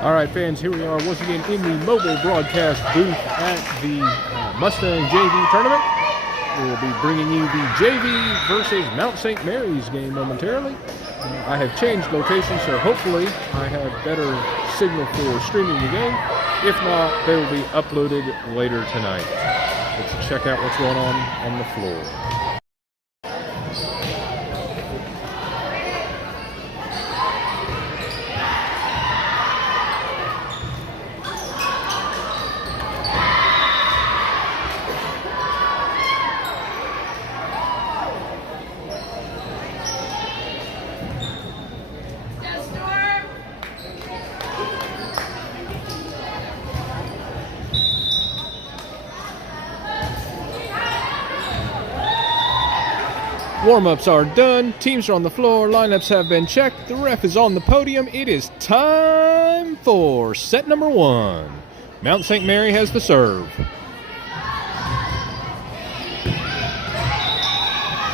All right, fans, here we are once again in the mobile broadcast booth at the Mustang JV tournament. We'll be bringing you the JV versus Mount St. Mary's game momentarily. I have changed locations, so hopefully I have better signal for streaming the game. If not, they will be uploaded later tonight. Let's check out what's going on the floor. Warm-ups are done, teams are on the floor, lineups have been checked, the ref is on the podium. It is time for set number one. Mount St. Mary has the serve.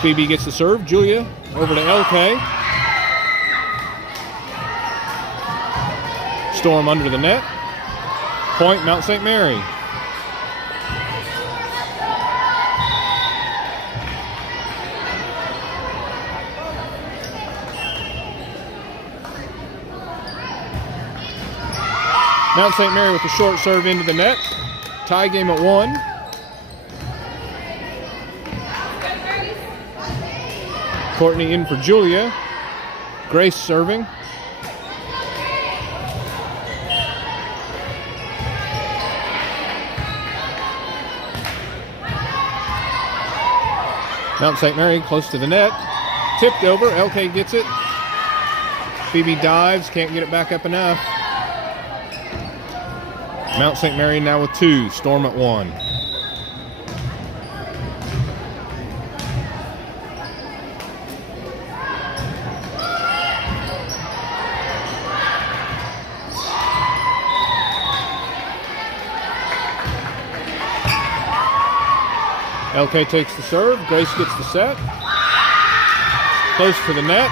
Phoebe gets the serve, Julia over to LK. Storm under the net. Point, Mount St. Mary. Mount St. Mary with a short serve into the net. Tie game at 1. Courtney in for Julia. Grace serving. Mount St. Mary close to the net. Tipped over. LK gets it. Phoebe dives. Can't get it back up enough. Mount St. Mary now with 2, Storm at 1. LK takes the serve, Grace gets the set. Close to the net.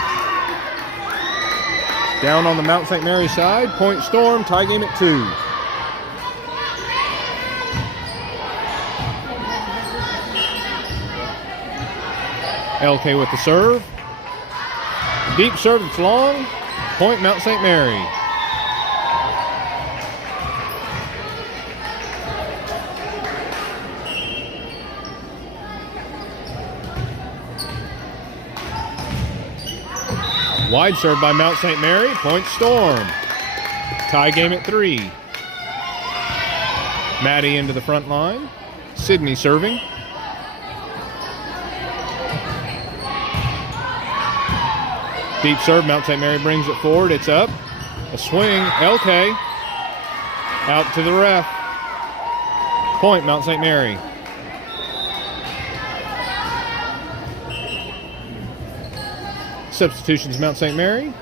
Down on the Mount St. Mary side, point Storm, tie game at 2. LK with the serve. Deep serve that's long. Point Mount St. Mary. Wide serve by Mount St. Mary. Point Storm. Tie game at 3. Maddie into the front line. Sydney serving. Deep serve, Mount St. Mary brings it forward. It's up. A swing, LK. Out to the ref. Point, Mount St. Mary. Substitutions, Mount St. Mary.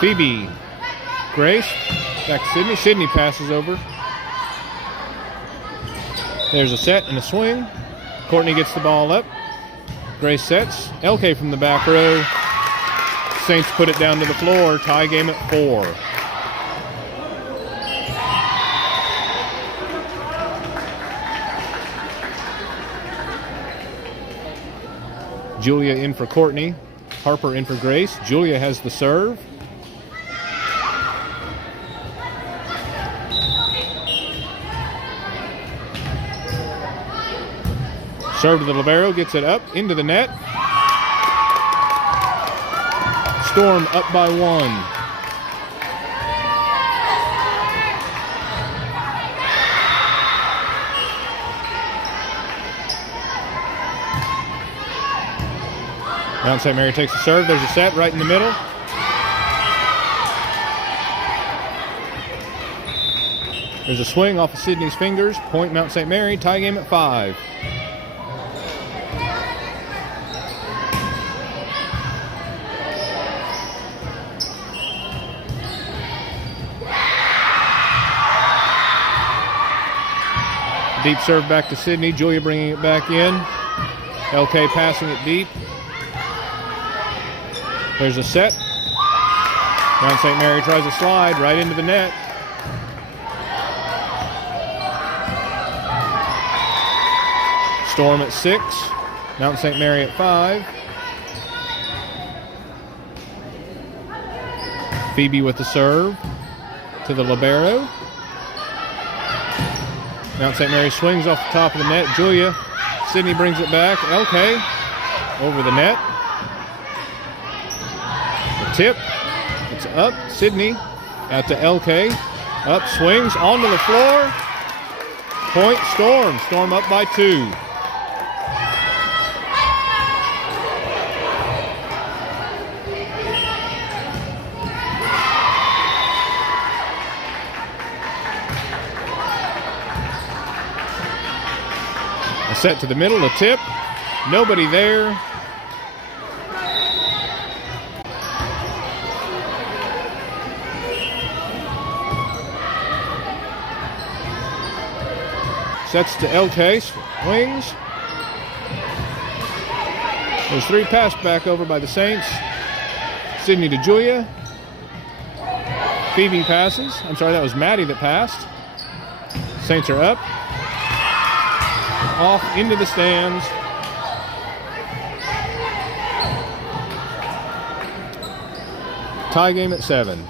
Phoebe, Grace, back to Sydney. Sydney passes over. There's a set and a swing. Courtney gets the ball up. Grace sets. LK from the back row. Saints put it down to the floor. Tie game at 4. Julia in for Courtney. Harper in for Grace. Julia has the serve. Serve to the libero, gets it up into the net. Storm up by 1. Mount St. Mary takes the serve. There's a set right in the middle. There's a swing off of Sydney's fingers. Point Mount St. Mary. Tie game at 5. Deep serve back to Sydney. Julia bringing it back in. LK passing it deep. There's a set. Mount St. Mary tries a slide right into the net. Storm at 6. Mount St. Mary at 5. Phoebe with the serve to the libero. Mount St. Mary swings off the top of the net. Julia. Sydney brings it back. LK over the net. The tip. It's up. Sydney out to LK. Up, swings, onto the floor. Point, Storm. Storm up by 2. A set to the middle, a tip. Nobody there. Sets to LK, swings. There's 3 passed back over by the Saints. Sydney to Julia. Phoebe passes. I'm sorry, that was Maddie that passed. Saints are up. Off into the stands. Tie game at 7.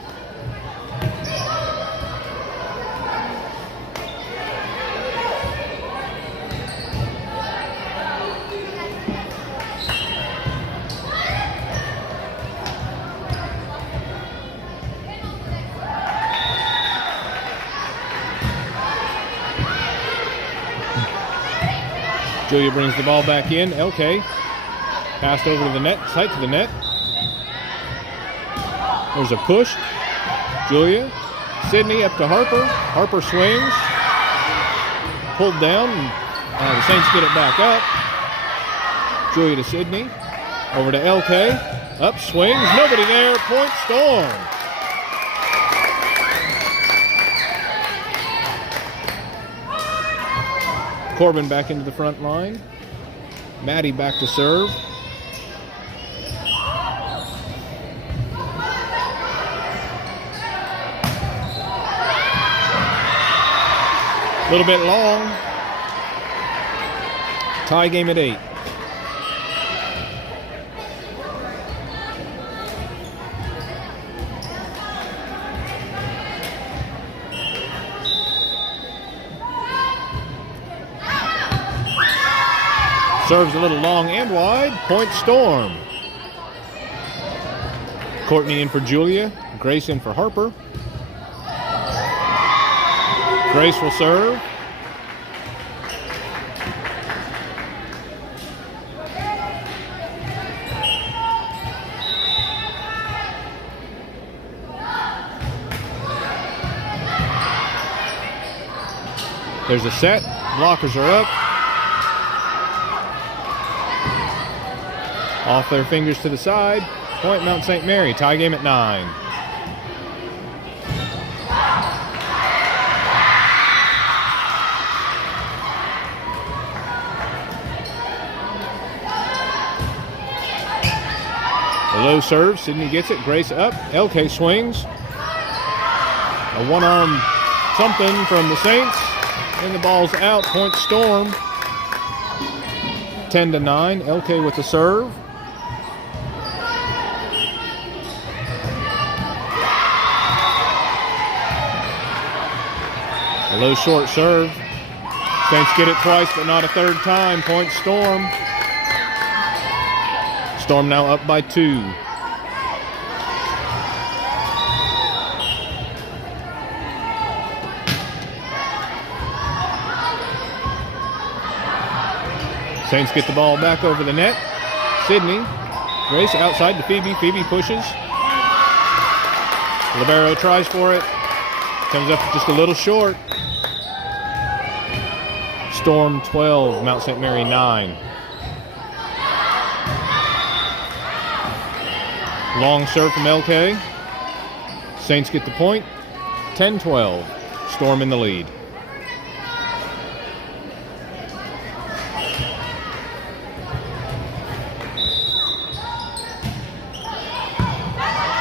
Julia brings the ball back in. LK passed over to the net, tight to the net. There's a push. Julia. Sydney up to Harper. Harper swings. Pulled down. The Saints get it back up. Julia to Sydney. Over to LK. Up, swings. Nobody there. Point, Storm. Corbin back into the front line. Maddie back to serve. A little bit long. Tie game at 8. Serves a little long and wide. Point, Storm. Courtney in for Julia. Grace in for Harper. Grace will serve. There's a set. Blockers are up. Off their fingers to the side. Point, Mount St. Mary. Tie game at 9. A low serve. Sydney gets it. Grace up. LK swings. A one-arm something from the Saints. And the ball's out. Point, Storm. 10-9. LK with the serve. A low short serve. Saints get it twice, but not a third time. Point, Storm. Storm now up by 2. Saints get the ball back over the net. Sydney. Grace outside to Phoebe. Phoebe pushes. Libero tries for it. Comes up just a little short. Storm 12, Mount St. Mary 9. Long serve from LK. Saints get the point. 10-12. Storm in the lead.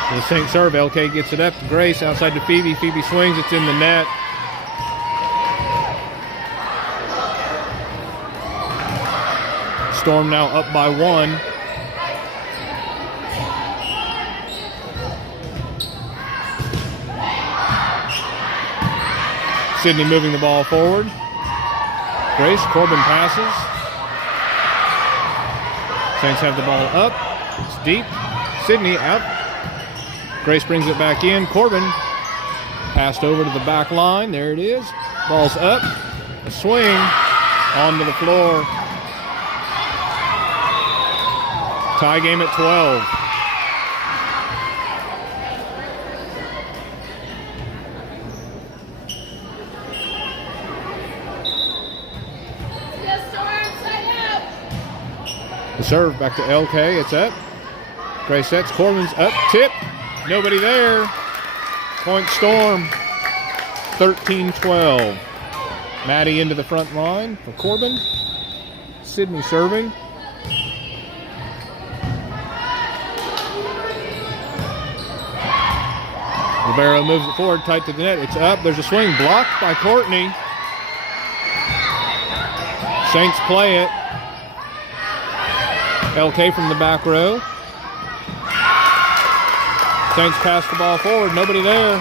The Saint serve. LK gets it up to Grace. Outside to Phoebe. Phoebe swings. It's in the net. Storm now up by 1. Sydney moving the ball forward. Grace, Corbin passes. Saints have the ball up. It's deep. Sydney out. Grace brings it back in. Corbin passed over to the back line. There it is. Ball's up. A swing onto the floor. Tie game at 12. The serve back to LK. It's up. Grace sets. Corbin's up. Tip. Nobody there. Point Storm. 13-12. Maddie into the front line for Corbin. Sydney serving. Libero moves it forward, tight to the net. It's up. There's a swing blocked by Courtney. Saints play it. LK from the back row. Saints pass the ball forward. Nobody there.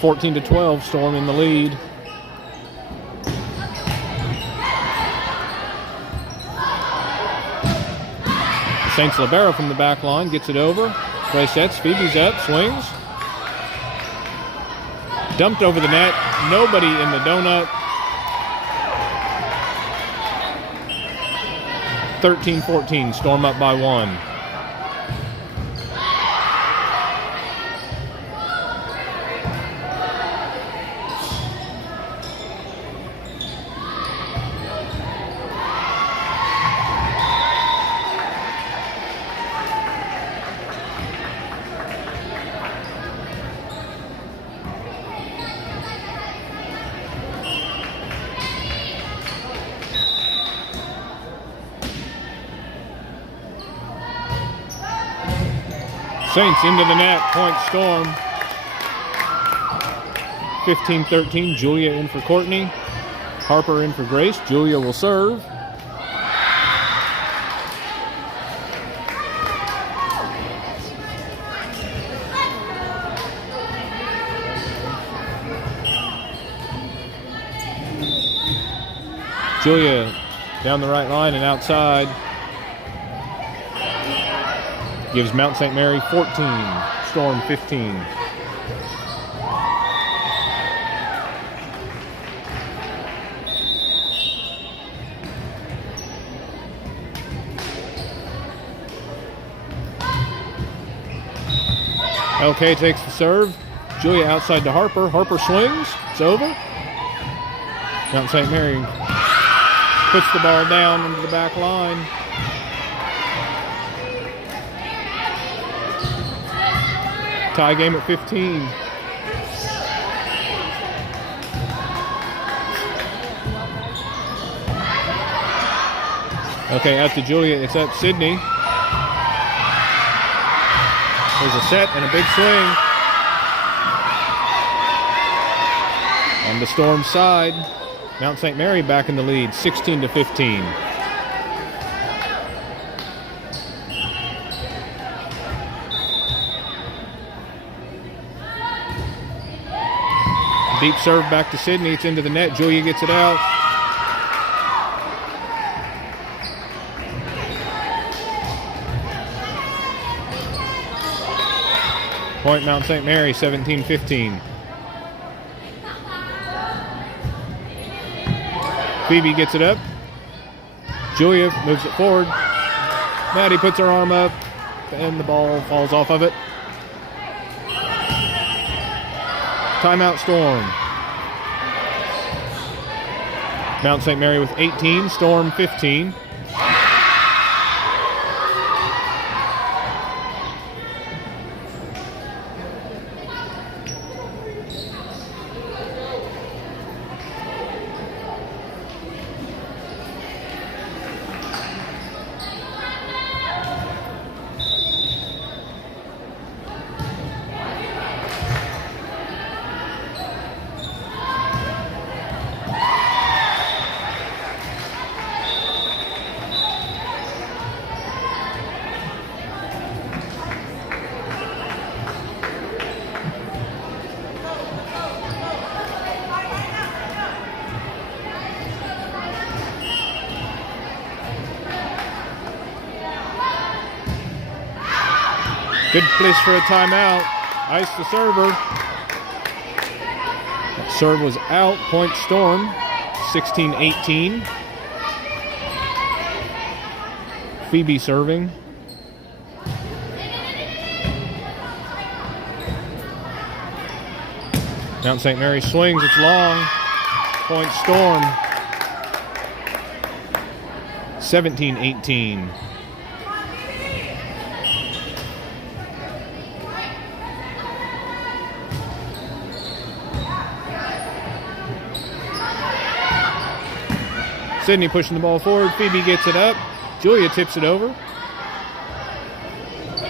(14-12). Storm in the lead. Saints Libero from the back line gets it over. Grace sets. Phoebe's up. Swings. Dumped over the net. Nobody in the donut. 13-14. Storm up by 1. Saints into the net, point Storm. 15-13, Julia in for Courtney. Harper in for Grace. Julia will serve. Julia down the right line and outside. Gives Mount St. Mary 14, Storm 15. LK takes the serve. Julia outside to Harper. Harper swings. It's over. Mount St. Mary puts the ball down into the back line. Tie game at 15. Okay, out to Julia. It's up Sydney. There's a set and a big swing. On the Storm side, Mount St. Mary back in the lead, 16-15. Deep serve back to Sydney. It's into the net. Julia gets it out. Point Mount St. Mary, 17-15. Phoebe gets it up. Julia moves it forward. Maddie puts her arm up, and the ball falls off of it. Timeout Storm. Mount St. Mary with 18, Storm 15. Good place for a timeout. Ice the server. That serve was out. Point Storm, 16-18. Phoebe serving. Mount St. Mary swings. It's long. Point Storm, 17-18. Sydney pushing the ball forward. Phoebe gets it up. Julia tips it over.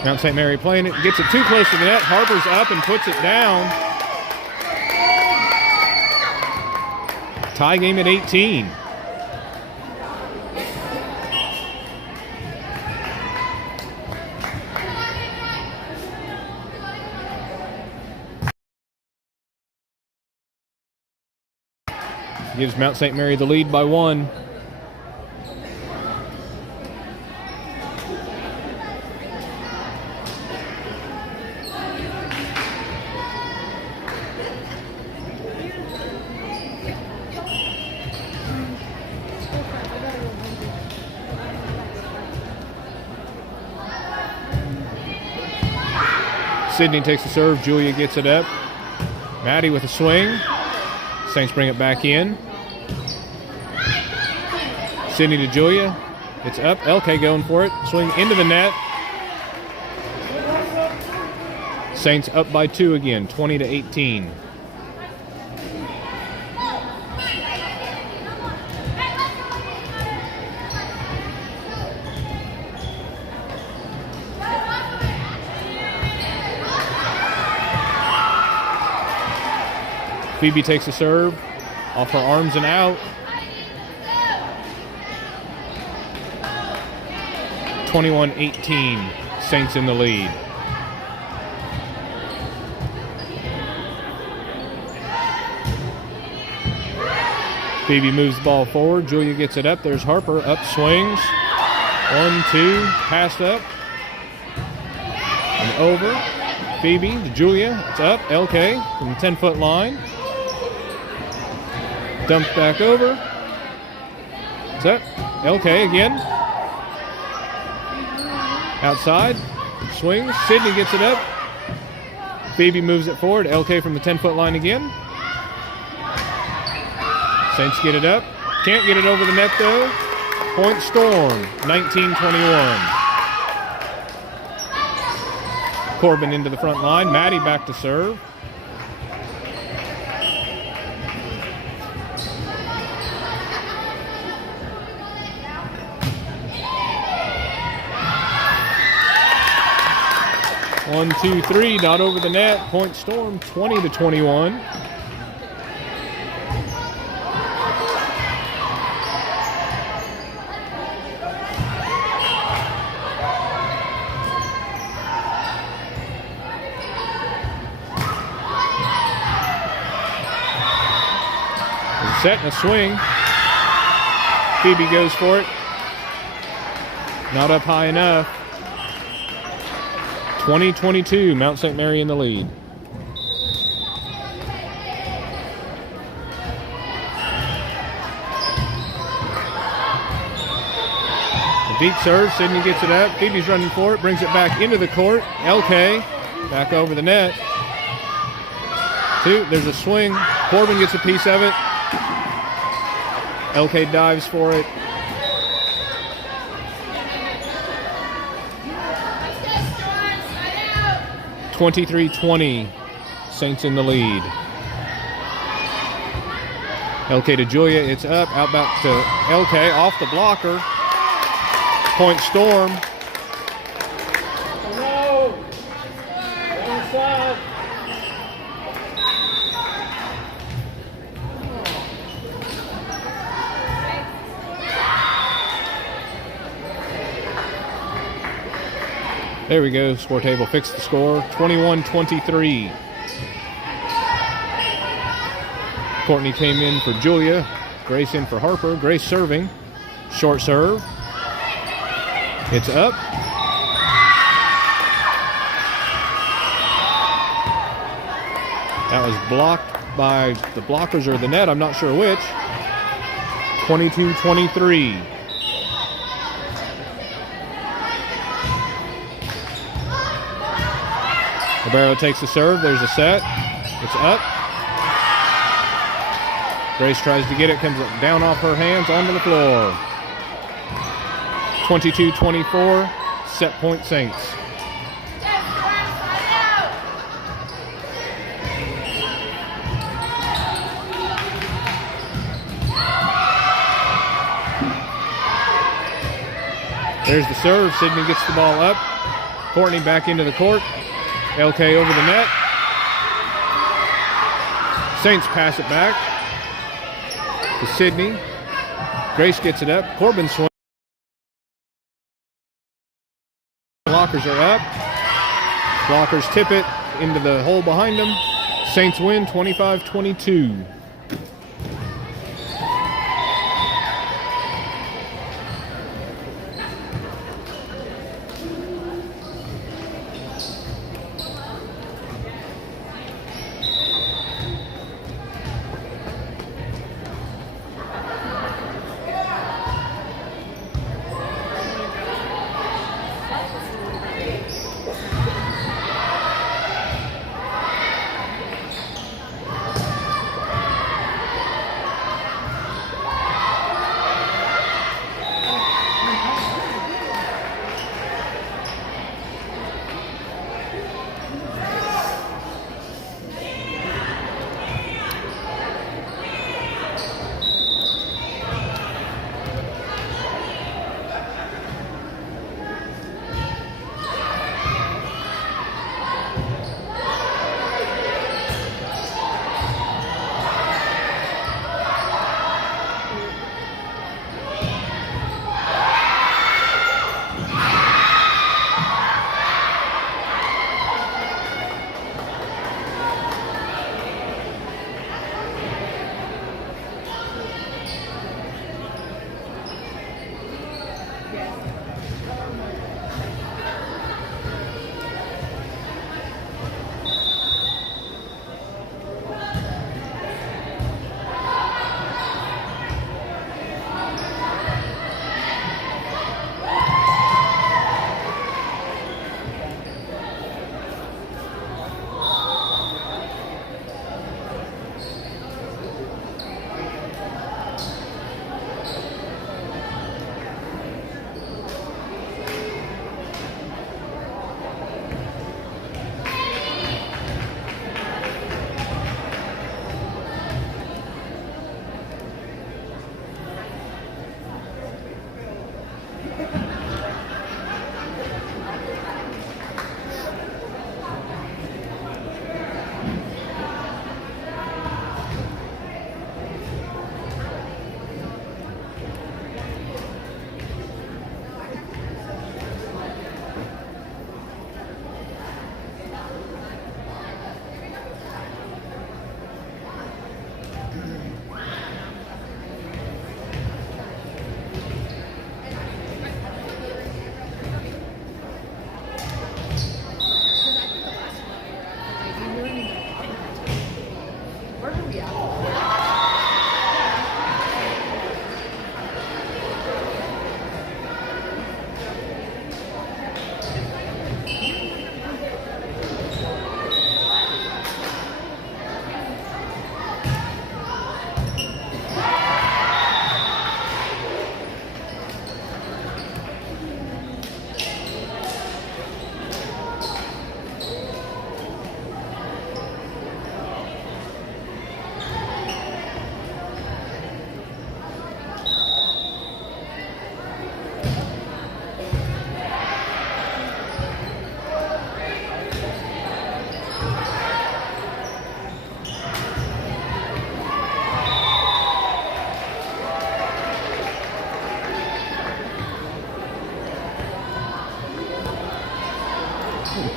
Mount St. Mary playing it. Gets it too close to the net. Harper's up and puts it down. Tie game at 18. Gives Mount St. Mary the lead by 1. Sydney takes the serve. Julia gets it up. Maddie with a swing. Saints bring it back in. Sydney to Julia. It's up. LK going for it. Swing into the net. Saints up by 2 again, 20-18. Phoebe takes a serve, off her arms and out. 21-18, Saints in the lead. Phoebe moves the ball forward. Julia gets it up. There's Harper. Up swings. 1-2. Passed up. And over. Phoebe to Julia. It's up. LK from the 10-foot line. Dumped back over. It's up. LK again. Outside. Swings. Sydney gets it up. Phoebe moves it forward. LK from the 10-foot line again. Saints get it up. Can't get it over the net, though. Point Storm, 19-21. Corbin into the front line. Maddie back to serve. One, two, three, not over the net. Point Storm, 20-21. Set and a swing. Phoebe goes for it. Not up high enough. 20-22, Mount St. Mary in the lead. The deep serve, Sydney gets it up. Phoebe's running for it, brings it back into the court. LK back over the net. There's a swing. Corbin gets a piece of it. LK dives for it. (23-20), Saints in the lead. LK to Julia, it's up, out back to LK, off the blocker. Point Storm. There we go. Score table fixed the score. 21-23. Courtney came in for Julia. Grace in for Harper. Grace serving. Short serve. It's up. That was blocked by the blockers or the net. I'm not sure which. 22-23. Ribeiro takes the serve. There's a set. It's up. Grace tries to get it. Comes down off her hands onto the floor. 22-24. Set point Saints. There's the serve. Sydney gets the ball up. Courtney back into the court. LK over the net. Saints pass it back to Sydney. Grace gets it up. Corbin swings. Blockers are up. Blockers tip it into the hole behind them. Saints win 25-22.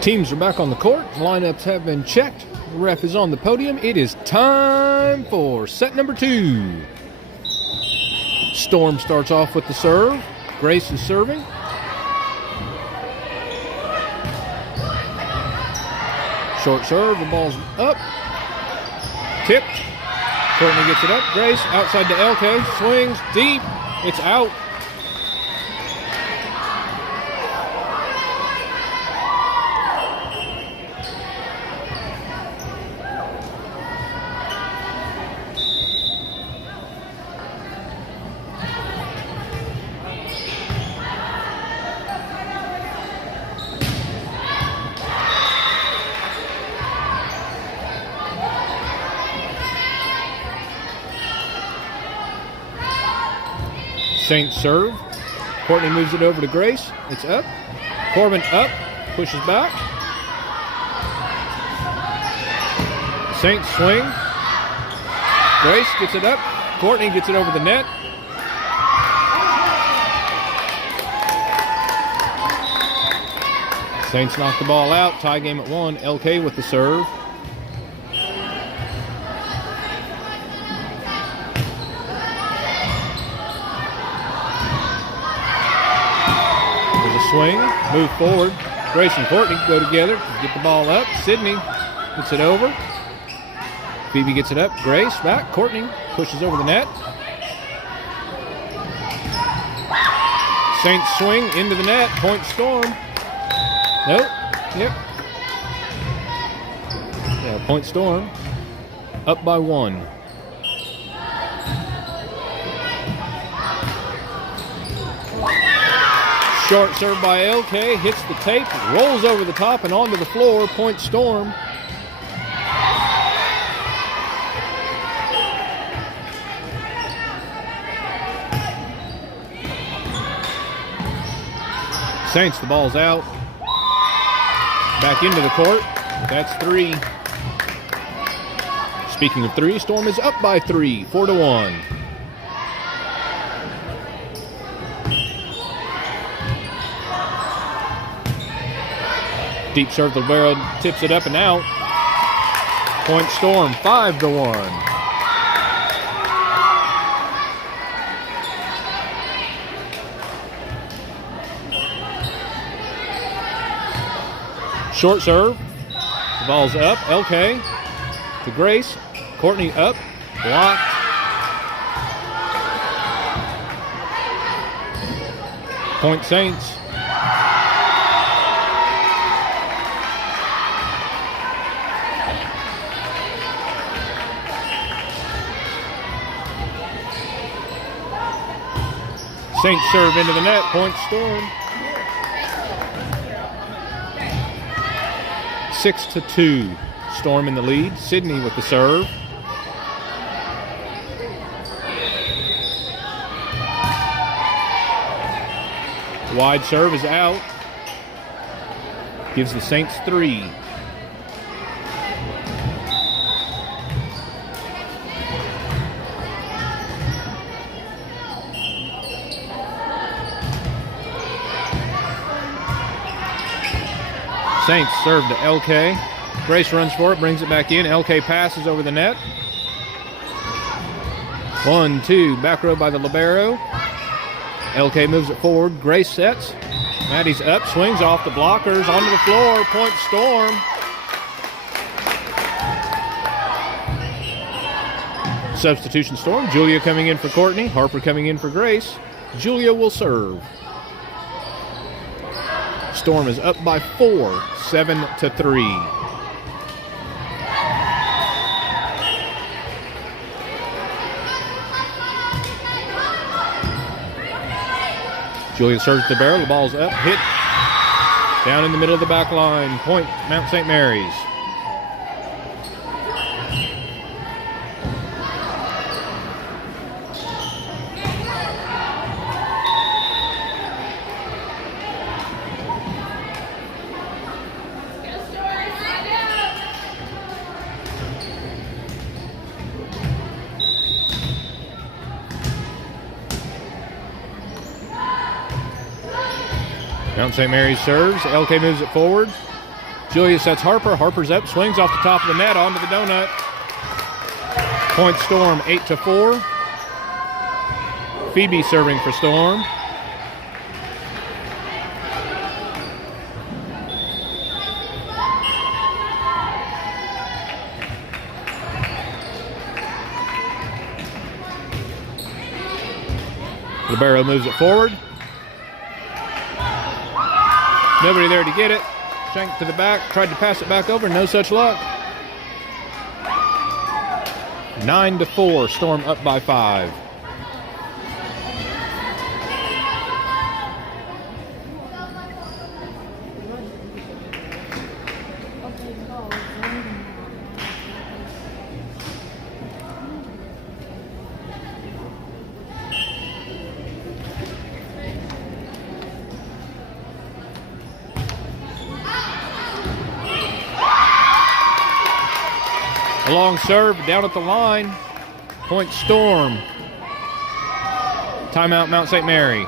Teams are back on the court. Lineups have been checked. The ref is on the podium. It is time for set number 2. Storm starts off with the serve. Grace is serving. Short serve. The ball's up. Tipped. Courtney gets it up. Grace outside to LK. Swings deep. It's out. Saints serve. Courtney moves it over to Grace. It's up. Corbin up. Pushes back. Saints swing. Grace gets it up. Courtney gets it over the net. Saints knock the ball out. Tie game at 1. LK with the serve. Swing, move forward. Grace and Courtney go together, get the ball up. Sydney gets it over. Phoebe gets it up. Grace back. Courtney pushes over the net. Saints swing into the net. Point Storm. Nope. Yep. Yeah, Point Storm. Up by 1. Short serve by LK, hits the tape, rolls over the top and onto the floor. Point Storm. Saints, the ball's out. Back into the court. That's 3. Speaking of 3, Storm is up by 3, 4-1. Deep serve, the libero tips it up and out. Point Storm, 5-1. Short serve. The ball's up. LK to Grace. Courtney up. Blocked. Point Saints. Saints serve into the net. Point Storm. 6-2. Storm in the lead. Sydney with the serve. Wide serve is out. Gives the Saints 3. Saints serve to LK. Grace runs for it, brings it back in. LK passes over the net. 1-2, back row by the libero. LK moves it forward. Grace sets. Maddie's up, swings off the blockers, onto the floor. Point Storm. Substitution Storm. Julia coming in for Courtney. Harper coming in for Grace. Julia will serve. Storm is up by 4, 7-3. Julia serves the barrel. The ball's up, hit down in the middle of the back line. Point Mount St. Mary's. Mount St. Mary's serves. LK moves it forward. Julia sets Harper. Harper's up. Swings off the top of the net onto the donut. Point Storm 8-4. Phoebe serving for Storm. Libero moves it forward. Nobody there to get it. Shank to the back, tried to pass it back over, no such luck. 9-4, Storm up by 5. A long serve down at the line. Point Storm. Timeout Mount St. Mary.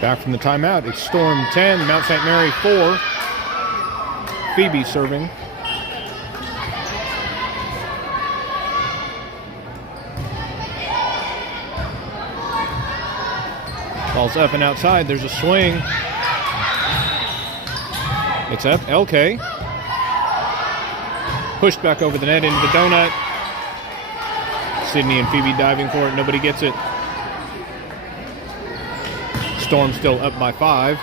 Back from the timeout, it's Storm 10, Mount St. Mary 4. Phoebe serving. Ball's up and outside, there's a swing. It's up, LK. Pushed back over the net into the donut. Sydney and Phoebe diving for it, nobody gets it. Storm still up by 5.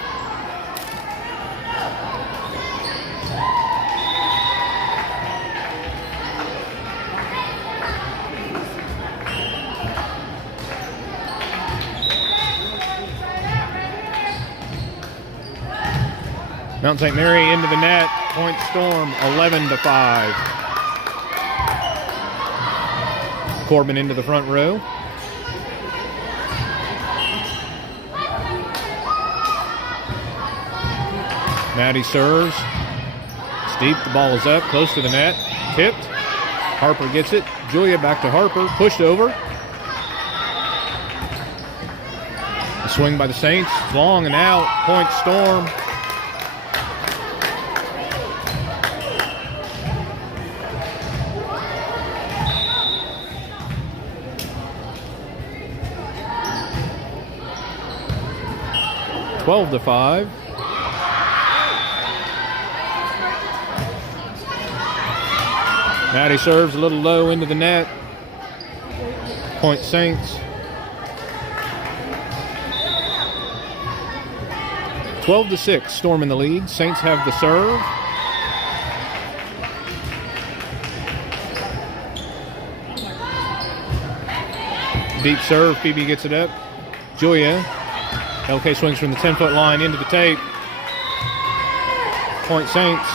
Mount St. Mary into the net. Point Storm 11-5. Corbin into the front row. Maddie serves. It's deep. The ball is up. Close to the net. Tipped. Harper gets it. Julia back to Harper. Pushed over. A swing by the Saints. Long and out. Point Storm. Twelve to 5. Maddie serves a little low into the net. Point Saints. 12-6, Storm in the lead. Saints have the serve. Deep serve, Phoebe gets it up. Julia. LK swings from the 10-foot line into the tape. Point Saints.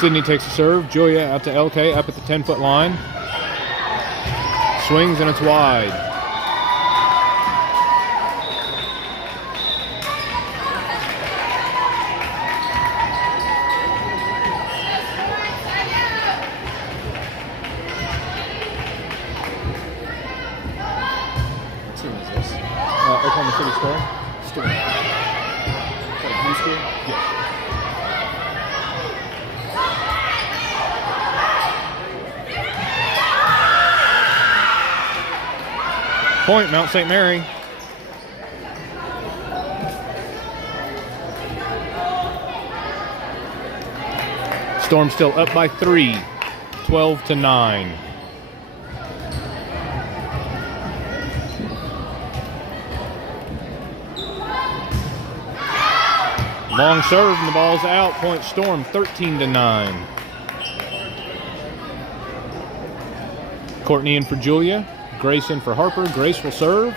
Sydney takes a serve. Julia out to LK, up at the 10-foot line. Swings and it's wide. What team is this? Oklahoma City Storm. Storm. Is that a high school? Yeah. Point, Mount St. Mary. Storm still up by 3, 12-9. Long serve and the ball's out. Point Storm, 13-9. Courtney in for Julia. Grace in for Harper. Grace will serve.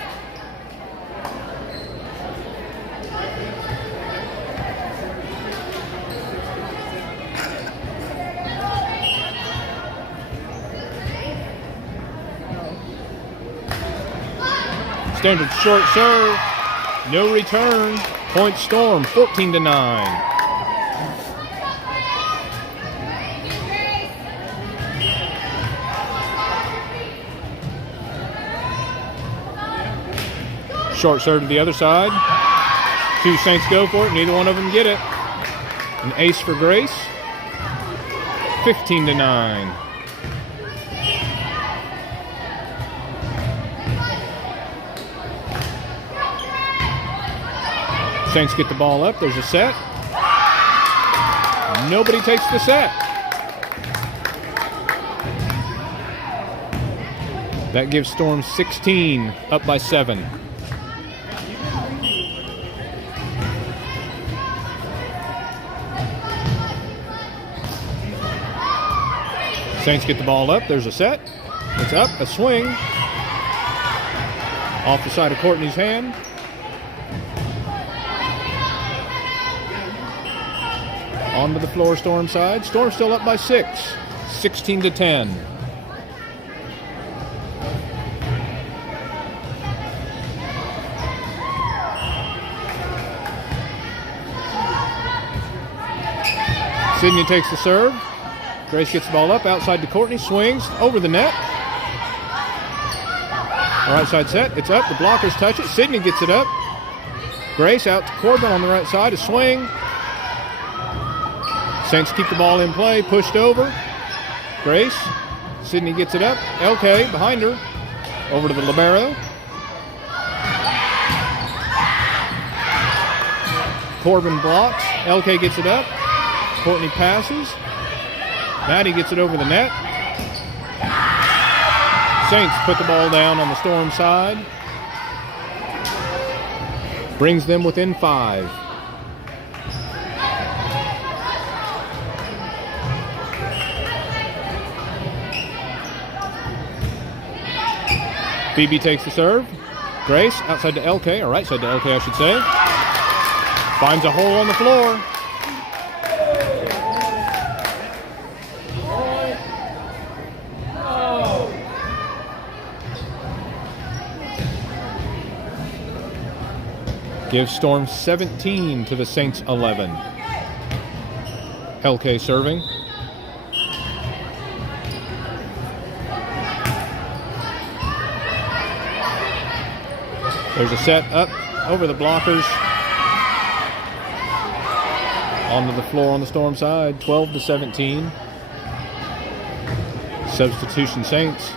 Standard short serve. No return. Point Storm, 14-9. Short serve to the other side. 2 Saints go for it. Neither one of them get it. An ace for Grace. 15-9. Saints get the ball up. There's a set. Nobody takes the set. That gives Storm 16, up by 7. Saints get the ball up. There's a set. It's up. A swing. Off the side of Courtney's hand. Onto the floor, Storm side. Storm still up by 6, 16-10. Sydney takes the serve. Grace gets the ball up, outside to Courtney, swings, over the net. Right side set, it's up, the blockers touch it. Sydney gets it up. Grace out to Corbin on the right side, a swing. Saints keep the ball in play, pushed over. Grace, Sydney gets it up. LK behind her, over to the libero. Corbin blocks, LK gets it up. Courtney passes. Maddie gets it over the net. Saints put the ball down on the Storm side. Brings them within 5. Phoebe takes the serve. Grace outside to LK, or right side to LK, I should say. Finds a hole on the floor. Gives Storm 17 to the Saints 11. LK serving. There's a set up over the blockers. Onto the floor on the Storm side, 12-17. Substitution Saints.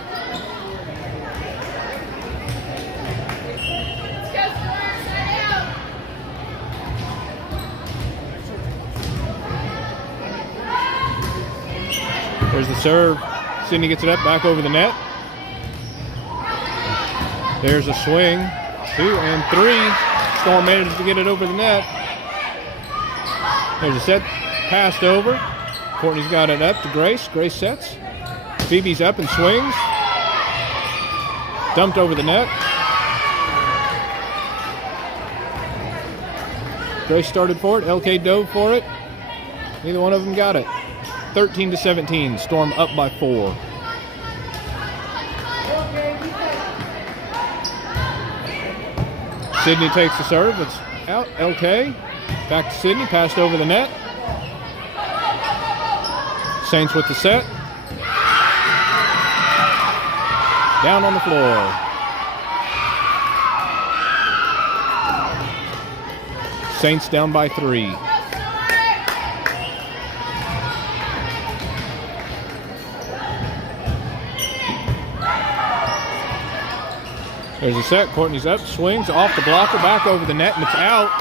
There's the serve. Sydney gets it up, back over the net. There's a swing. 2 and 3. Storm manages to get it over the net. There's a set. Passed over. Courtney's got it up to Grace. Grace sets. Phoebe's up and swings. Dumped over the net. Grace started for it. LK dove for it. Neither one of them got it. 13-17. Storm up by 4. Sydney takes the serve. It's out. LK. Back to Sydney. Passed over the net. Saints with the set. Down on the floor. Saints down by 3. There's a set. Courtney's up, swings off the blocker, back over the net, and it's out.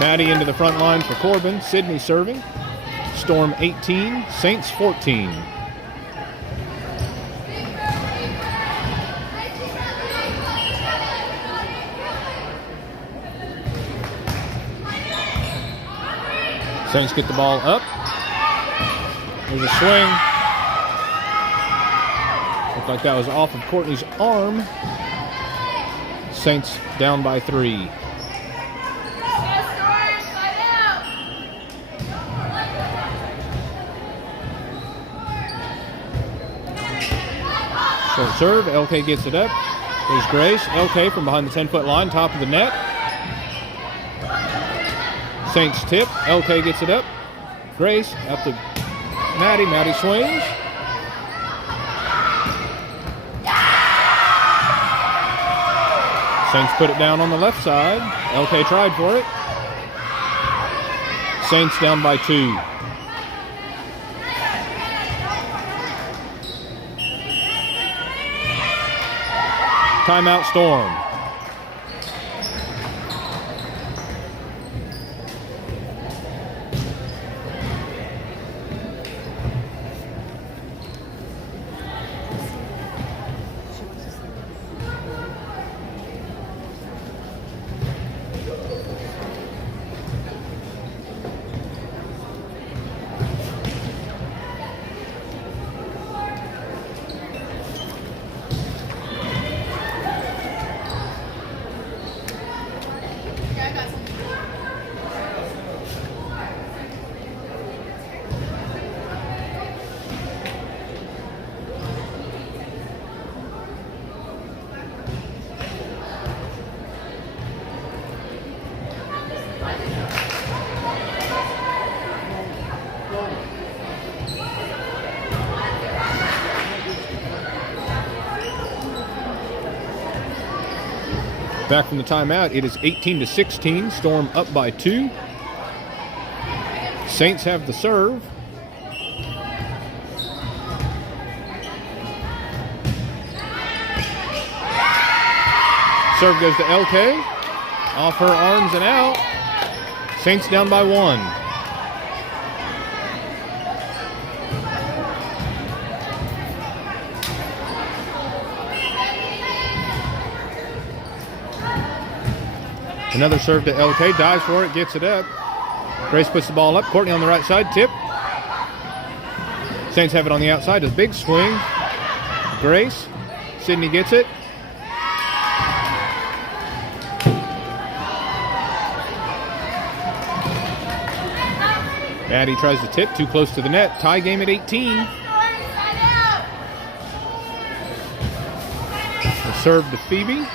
Maddie into the front line for Corbin. Sydney serving. Storm 18, Saints 14. Saints get the ball up. There's a swing. Looked like that was off of Courtney's arm. Saints down by 3. Short serve. LK gets it up. There's Grace. LK from behind the 10-foot line, top of the net. Saints tip. LK gets it up. Grace up to Maddie. Maddie swings. Saints put it down on the left side. LK tried for it. Saints down by 2. Timeout Storm. Back from the timeout, it is 18-16. Storm up by 2. Saints have the serve. Serve goes to LK. Off her arms and out. Saints down by 1. Another serve to LK, dives for it, gets it up. Grace puts the ball up. Courtney on the right side, tip. Saints have it on the outside, a big swing. Grace, Sydney gets it. Maddie tries to tip, too close to the net. Tie game at 18. The serve to Phoebe.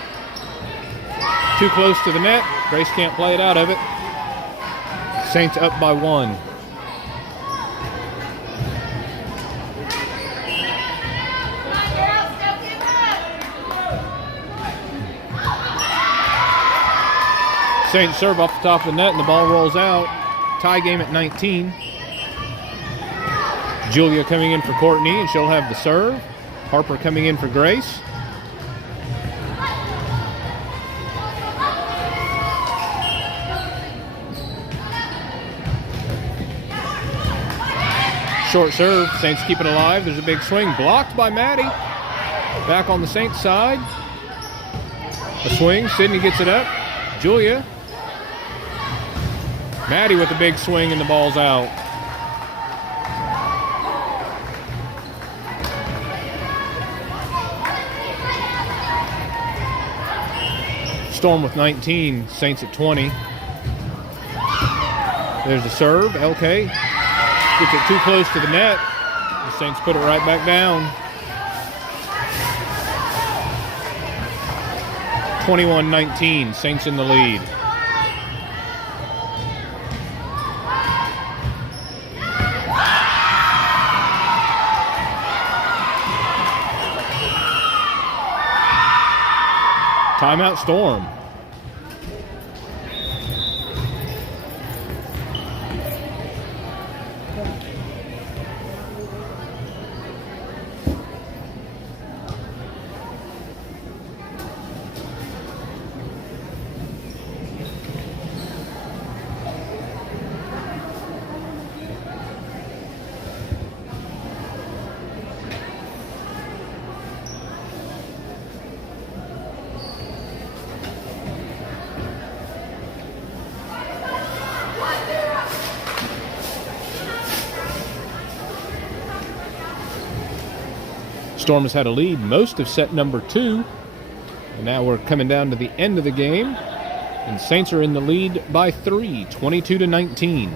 Too close to the net. Grace can't play it out of it. Saints up by 1. Saints serve off the top of the net and the ball rolls out. Tie game at 19. Julia coming in for Courtney and she'll have the serve. Harper coming in for Grace. Short serve, Saints keep it alive. There's a big swing, blocked by Maddie. Back on the Saints side. A swing, Sydney gets it up. Julia. Maddie with a big swing and the ball's out. Storm with 19, Saints at 20. There's the serve, LK. Gets it too close to the net. The Saints put it right back down. 21-19, Saints in the lead. Timeout Storm. Storm has had a lead most of set number 2. And now we're coming down to the end of the game. And Saints are in the lead by 3, 22-19.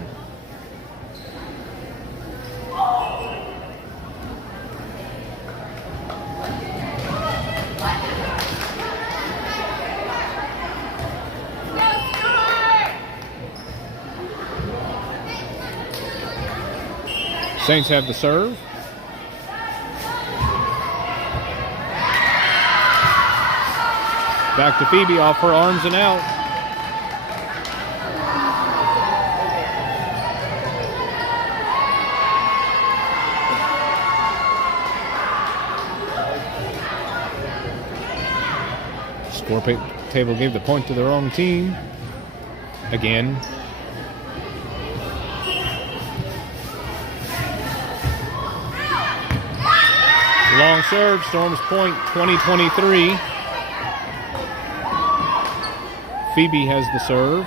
Saints have the serve. Back to Phoebe, off her arms and out. Score table gave the point to the wrong team. Again. Long serve, Storm's point, 20-23. Phoebe has the serve.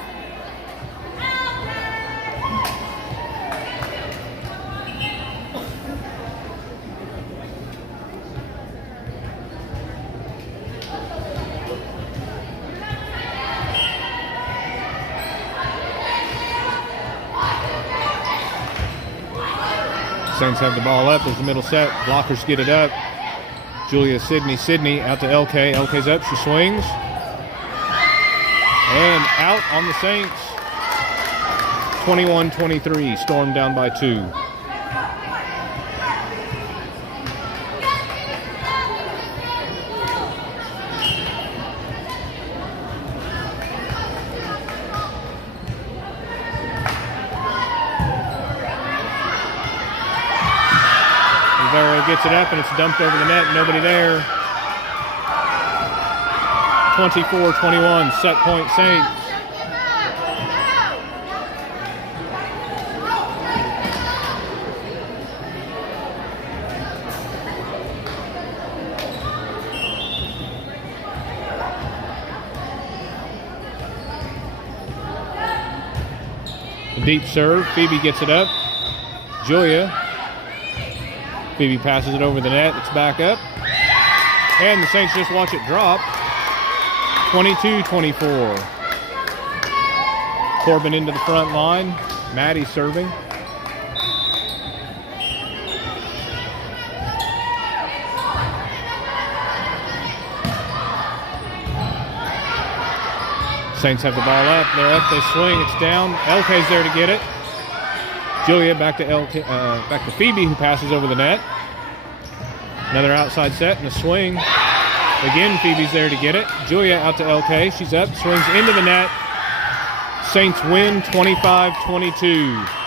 Saints have the ball up as the middle set. Blockers get it up. Julia Sydney out to LK. LK's up. She swings. And out on the Saints. 21-23. Storm down by 2. Rivera gets it up and it's dumped over the net. Nobody there. 24-21. Set point Saints. Deep serve. Phoebe gets it up. Julia. Phoebe passes it over the net. It's back up. And the Saints just watch it drop. 22-24. Corbin into the front line. Maddie serving. Saints have the ball up. They're up. They swing. It's down. LK's there to get it. Julia back to back to Phoebe, who passes over the net. Another outside set and a swing. Again, Phoebe's there to get it. Julia out to LK. She's up, swings into the net. Saints win 25-22.